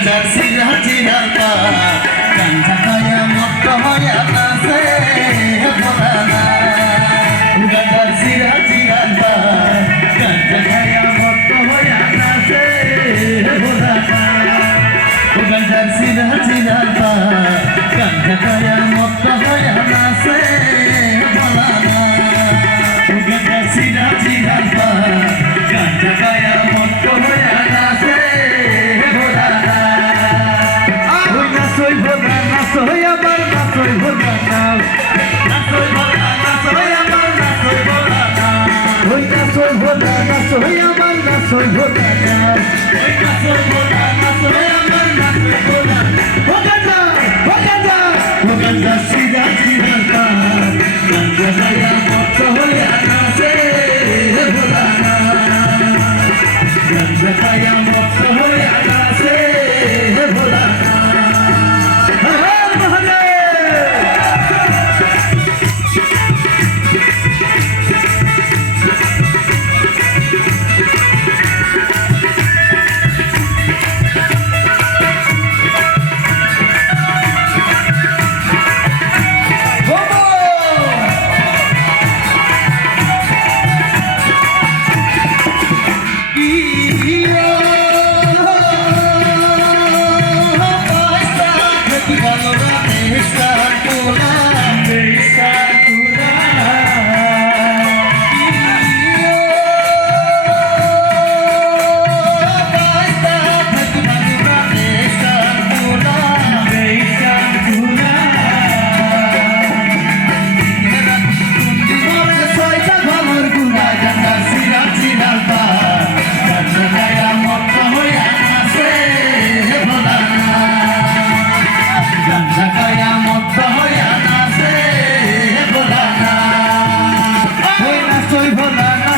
গাজার সিরা চিরার পা গাঞ্জা খায়া মত্ত হয়া নাচে ভোলানা গাজার সিরা চিরার পা গাঞ্জা খায়া মত্ত হয়া নাচে ভোলানা গাজার সিরা চিরার পা গাঞ্জা খায়া মত্ত হয়া নাচে ভোলানা গাজার সিরা চিরার পা গাঞ্জা খায়া মত্ত হয়া নাচে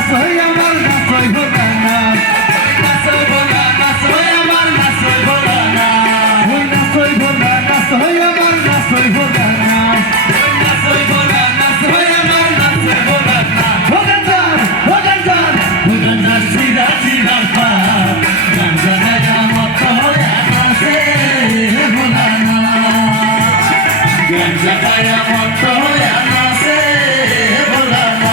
নাচই আমার নাচই ভোলানা নাচই ভোলা নাচই আমার নাচই ভোলানা ওই নাচই ভোলা নাচই আমার নাচই ভোলানা ওই নাচই ভোলা নাচই আমার নাচই ভোলানা ভোলানা ভোলানা ভোলানা সিরা সিরা গাঞ্জা খায়া মত্ত হইয়া নাচে ভোলানা গাঞ্জা খায়া মত্ত হইয়া নাচে ভোলানা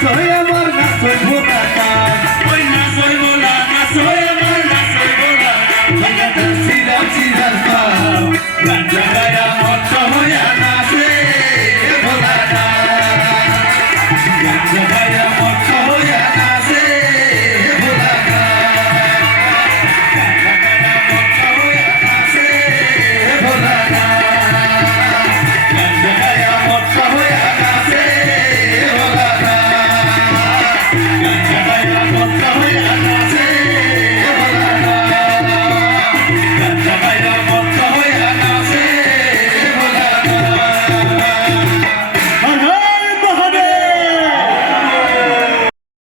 Soy amor, no soy